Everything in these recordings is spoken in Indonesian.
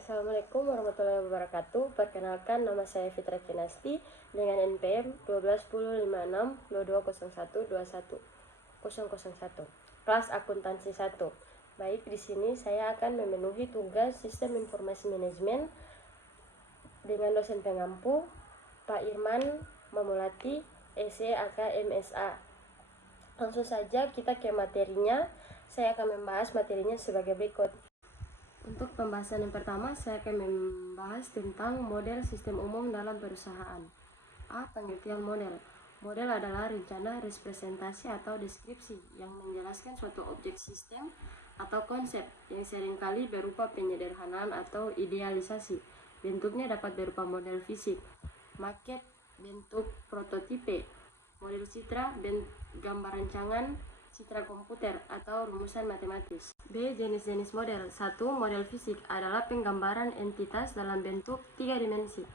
Assalamualaikum warahmatullahi wabarakatuh. Perkenalkan, nama saya Fitra Kinasti dengan NPM 121056220121. Kelas Akuntansi 1. Baik, di sini saya akan memenuhi tugas Sistem Informasi Manajemen dengan dosen pengampu Pak Irman Mamulati, SEAK MSA. Langsung saja kita ke materinya. Saya akan membahas materinya sebagai berikut. Untuk pembahasan yang pertama, saya akan membahas tentang model sistem umum dalam perusahaan. A. Pengertian model. Model adalah rencana, representasi, atau deskripsi yang menjelaskan suatu objek sistem atau konsep yang seringkali berupa penyederhanaan atau idealisasi. Bentuknya dapat berupa model fisik, maket, bentuk prototipe, model citra, gambar rancangan, citra komputer, atau rumusan matematis. B. Jenis-jenis model. 1. Model fisik adalah penggambaran entitas dalam bentuk 3 dimensi.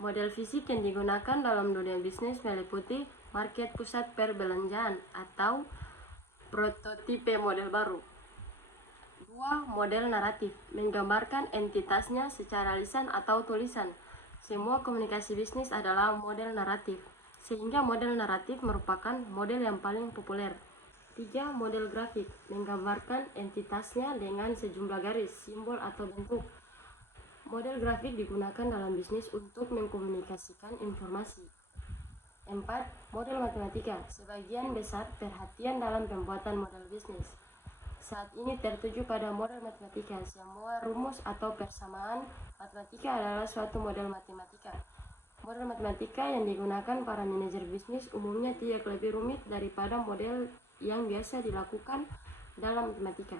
Model fisik yang digunakan dalam dunia bisnis meliputi market pusat perbelanjaan atau prototipe model baru. 2. Model naratif menggambarkan entitasnya secara lisan atau tulisan. Semua komunikasi bisnis adalah model naratif, sehingga model naratif merupakan model yang paling populer. 3. Model grafik menggambarkan entitasnya dengan sejumlah garis, simbol, atau bentuk. Model grafik digunakan dalam bisnis untuk mengkomunikasikan informasi. 4. Model matematika. Sebagian besar perhatian dalam pembuatan model bisnis saat ini tertuju pada model matematika. Semua rumus atau persamaan matematika adalah suatu model matematika. Model matematika yang digunakan para manajer bisnis umumnya tidak lebih rumit daripada model yang biasa dilakukan dalam matematika.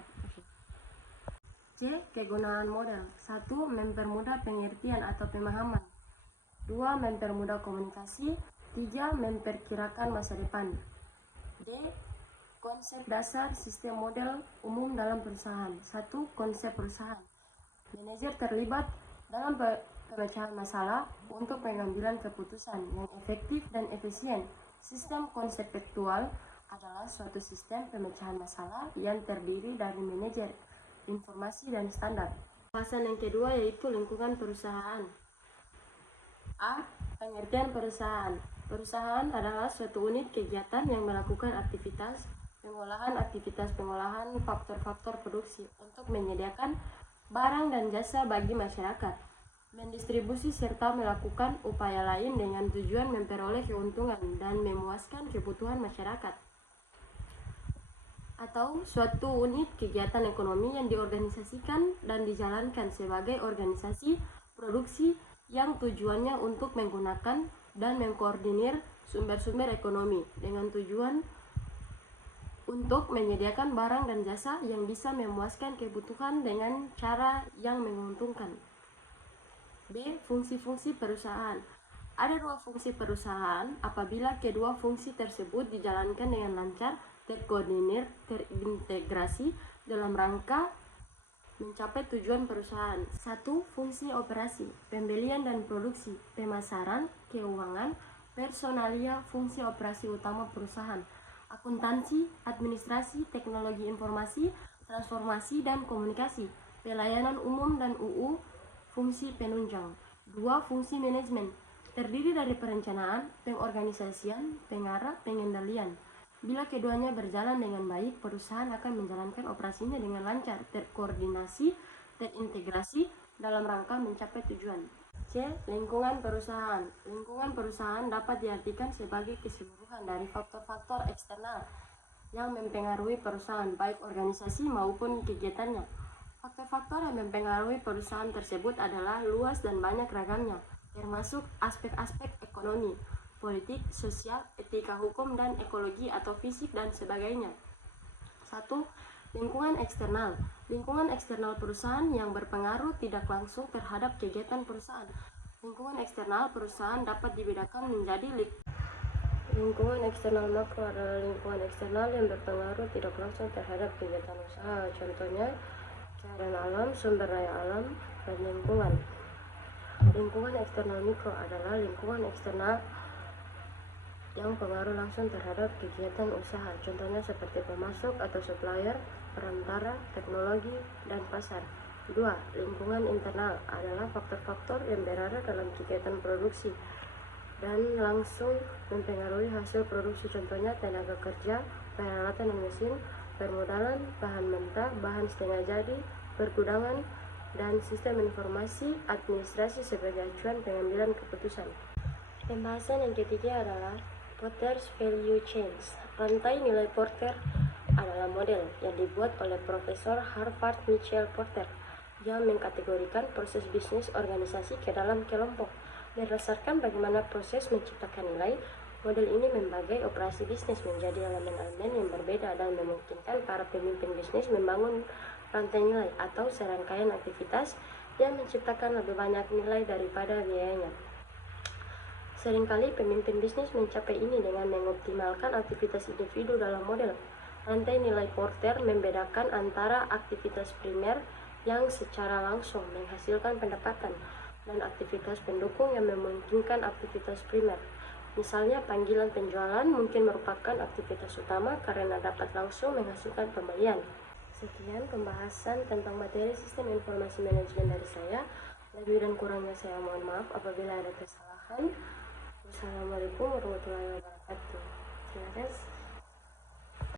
C. Kegunaan model. 1. Mempermudah pengertian atau pemahaman. 2. Mempermudah komunikasi. 3. Memperkirakan masa depan. D. Konsep dasar sistem model umum dalam perusahaan. 1. Konsep perusahaan. Manajer terlibat dalam pemecahan masalah untuk pengambilan keputusan yang efektif dan efisien. Sistem konseptual adalah suatu sistem pemecahan masalah yang terdiri dari manajer, informasi, dan standar. Bahasan yang kedua yaitu lingkungan perusahaan. A. Pengertian perusahaan. Perusahaan adalah suatu unit kegiatan yang melakukan aktivitas pengolahan faktor-faktor produksi untuk menyediakan barang dan jasa bagi masyarakat, mendistribusi serta melakukan upaya lain dengan tujuan memperoleh keuntungan dan memuaskan kebutuhan masyarakat. Atau suatu unit kegiatan ekonomi yang diorganisasikan dan dijalankan sebagai organisasi produksi yang tujuannya untuk menggunakan dan mengkoordinir sumber-sumber ekonomi dengan tujuan untuk menyediakan barang dan jasa yang bisa memuaskan kebutuhan dengan cara yang menguntungkan. B. Fungsi-fungsi perusahaan. Ada 2 fungsi perusahaan apabila kedua fungsi tersebut dijalankan dengan lancar, terkoordinir, terintegrasi dalam rangka mencapai tujuan perusahaan. 1. Fungsi operasi, pembelian dan produksi, pemasaran, keuangan, personalia. Fungsi operasi utama perusahaan: akuntansi, administrasi, teknologi informasi, transformasi dan komunikasi, pelayanan umum dan UU. Fungsi penunjang. 2. Fungsi manajemen, terdiri dari perencanaan, pengorganisasian, pengarah, pengendalian. Bila keduanya berjalan dengan baik, perusahaan akan menjalankan operasinya dengan lancar, terkoordinasi, terintegrasi dalam rangka mencapai tujuan. C. Lingkungan perusahaan. Lingkungan perusahaan dapat diartikan sebagai keseluruhan dari faktor-faktor eksternal yang mempengaruhi perusahaan, baik organisasi maupun kegiatannya. Faktor-faktor yang mempengaruhi perusahaan tersebut adalah luas dan banyak ragamnya, termasuk aspek-aspek ekonomi, politik, sosial, etika, hukum, dan ekologi atau fisik dan sebagainya. 1. Lingkungan eksternal. Lingkungan eksternal perusahaan yang berpengaruh tidak langsung terhadap kegiatan perusahaan. Lingkungan eksternal perusahaan dapat dibedakan menjadi lingkungan eksternal makro adalah lingkungan eksternal yang berpengaruh tidak langsung terhadap kegiatan usaha. Contohnya, keadaan alam, sumber daya alam, dan lingkungan. Lingkungan eksternal mikro adalah lingkungan eksternal yang pengaruh langsung terhadap kegiatan usaha. Contohnya seperti pemasok atau supplier, perantara, teknologi, dan pasar. Dua, lingkungan internal adalah faktor-faktor yang berada dalam kegiatan produksi dan langsung mempengaruhi hasil produksi, contohnya tenaga kerja, peralatan dan mesin, permodalan, bahan mentah, bahan setengah jadi, pergudangan, dan sistem informasi administrasi sebagai acuan pengambilan keputusan. Pembahasan yang ketiga adalah Porter's Value Chains. Rantai nilai Porter adalah model yang dibuat oleh Profesor Harvard Michael Porter yang mengkategorikan proses bisnis organisasi ke dalam kelompok. Berdasarkan bagaimana proses menciptakan nilai, model ini membagi operasi bisnis menjadi elemen-elemen yang berbeda dan memungkinkan para pemimpin bisnis membangun rantai nilai atau serangkaian aktivitas yang menciptakan lebih banyak nilai daripada biayanya. Seringkali pemimpin bisnis mencapai ini dengan mengoptimalkan aktivitas individu dalam model. Rantai nilai Porter membedakan antara aktivitas primer yang secara langsung menghasilkan pendapatan dan aktivitas pendukung yang memungkinkan aktivitas primer. Misalnya, panggilan penjualan mungkin merupakan aktivitas utama karena dapat langsung menghasilkan pembelian. Sekian pembahasan tentang materi sistem informasi manajemen dari saya. Lebih dan kurangnya saya mohon maaf apabila ada kesalahan. Wassalamualaikum warahmatullahi wabarakatuh. Terima kasih.